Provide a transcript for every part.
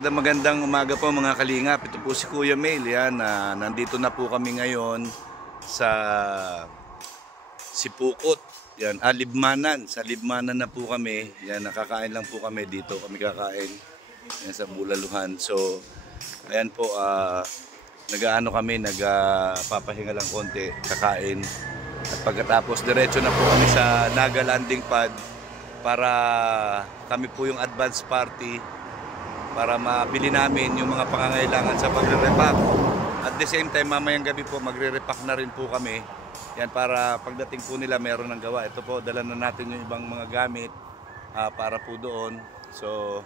Magandang umaga po mga kalingap. Ito po si Kuya Mail. Yan, nandito na po kami ngayon sa Sipukot. Yan, Libmanan. Sa Libmanan na po kami. Yan, nakakain lang po kami dito. Kami kakain. Yan, sa Bulaluhan. So, ayan po, nag-aano kami, nagpapahinga lang konti, kakain. At pagkatapos, diretso na po kami sa Naga Landing Pad para kami po yung advance party para mabili namin yung mga pangangailangan sa pagre-repack. At the same time, mamayang gabi po, magre-repack na rin po kami. Yan, para pagdating po nila meron ng gawa. Ito po, dala na natin yung ibang mga gamit para po doon. So,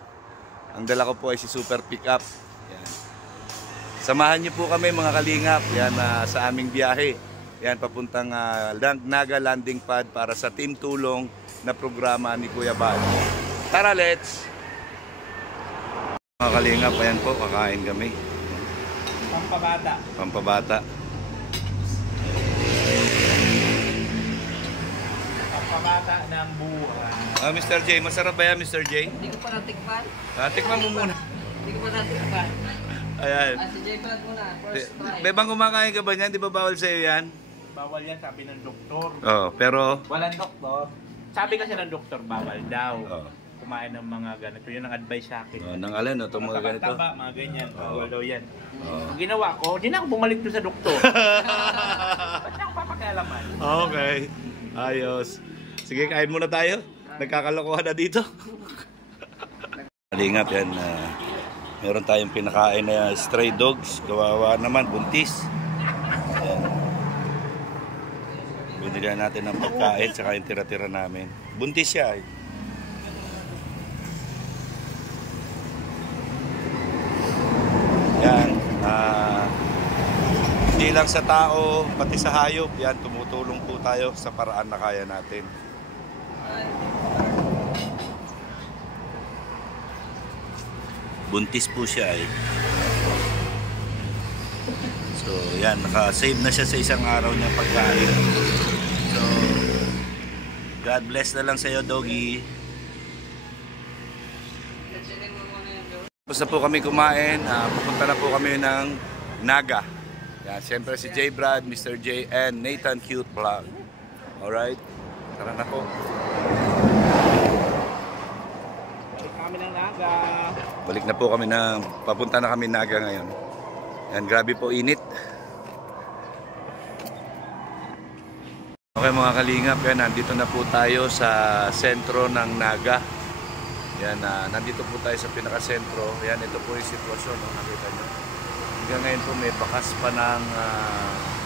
ang dala ko po ay si Super Pickup. Yan. Samahan niyo po kami mga kalingap yan, sa aming biyahe. Yan, papuntang Naga Landing Pad para sa Team Tulong na programa ni Kuya Bal. Tara, let's! Mga kalingap, ayan po, kakain kami. Pampabata. Pampabata. Pampabata ng buhay. Mr. J, masarap ba yan, Mr. J? Hindi ko pa natikman. Tikman mo muna. Hindi ko pa natikman. Ayan. Si Jay Brad muna, first try. Bebang kumakain ka ba niyan? Di ba bawal sa'yo yan? Bawal yan, sabi ng doktor. Oo, pero... Walang doktor. Sabi kasi ng doktor, bawal daw. Oo. Kumain ng mga ganito. Yun ang advice sa akin. Nang alin, itong mga ganito? Taba, mga ganyan. Bawal daw yan. Oo. Ang ginawa ko, di na ako bumalik doon sa doktor. Ba't niya ako papakialaman? Okay. Ayos. Sige, kain muna tayo. Nagkakalokohan na dito. Kalingap yan. Meron tayong pinakain na stray dogs. Kawawa naman, buntis. Ayan. Binilihan natin ng pagkain saka yung tira-tira namin. Buntis siya eh. Yan. Hindi lang sa tao, pati sa hayop. Yan, tumutulong po tayo sa paraan na kaya natin. Buntis po siya eh. So, yan, naka-save na siya sa isang araw niyang pagkain. So, God bless na lang sa iyo, doggy. Tapos na po kami kumain, pupunta na po kami ng Naga. Yan, siyempre si J. Brad, Mr. J, and Nathan Cute Vlog. Alright, tara na po. Balik kami ng Naga. Balik na po kami papunta na kami Naga ngayon. Yan, grabe po init. Okay mga kalingap, yan, nandito na po tayo sa sentro ng Naga. Yan, nandito po tayo sa pinakasentro. Yan, ito po yung sitwasyon, no? Nakita nyo. Hanggang ngayon po may bakas pa ng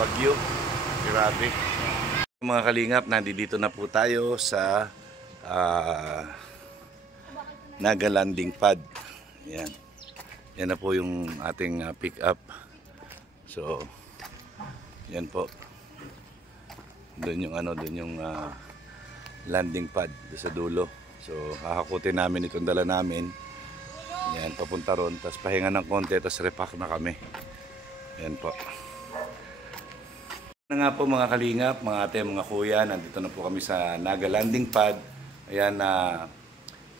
bagyo. Grabe. Mga kalingap, nandito na po tayo sa Naga Landing Pad. Yan. Yan na po yung ating pick up. So, yan po. Doon yung doon yung landing pad sa dulo. So, hahakutin namin itong dala namin. Yan, papunta ron. Tapos pahinga ng konti, tapos repack na kami. Yan po. Na nga po mga kalingap, mga ate, mga kuya, nandito na po kami sa Naga Landing Pad. Ayan,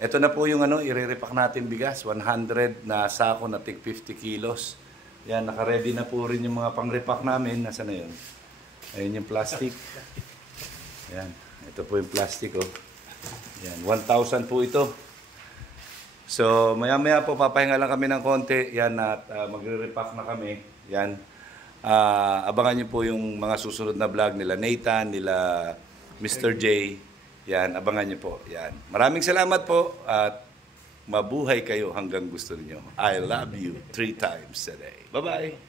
ito na po yung i-repack natin bigas. 100 na sako na tig 50 kilos. Yan, naka-ready na po rin yung mga pang-repack namin. Nasaan na yun? Ayun yung plastic. Yan, ito po yung plastic, oh. Yan, 1,000 po ito. So, maya-maya po papahinga lang kami ng konti. Yan, at magre-repack na kami. Yan. Abangan niyo po yung mga susunod na vlog nila Nathan, nila Mr. J. Yan, abangan niyo po. Yan. Maraming salamat po at mabuhay kayo hanggang gusto niyo. I love you 3 times a day. Bye-bye.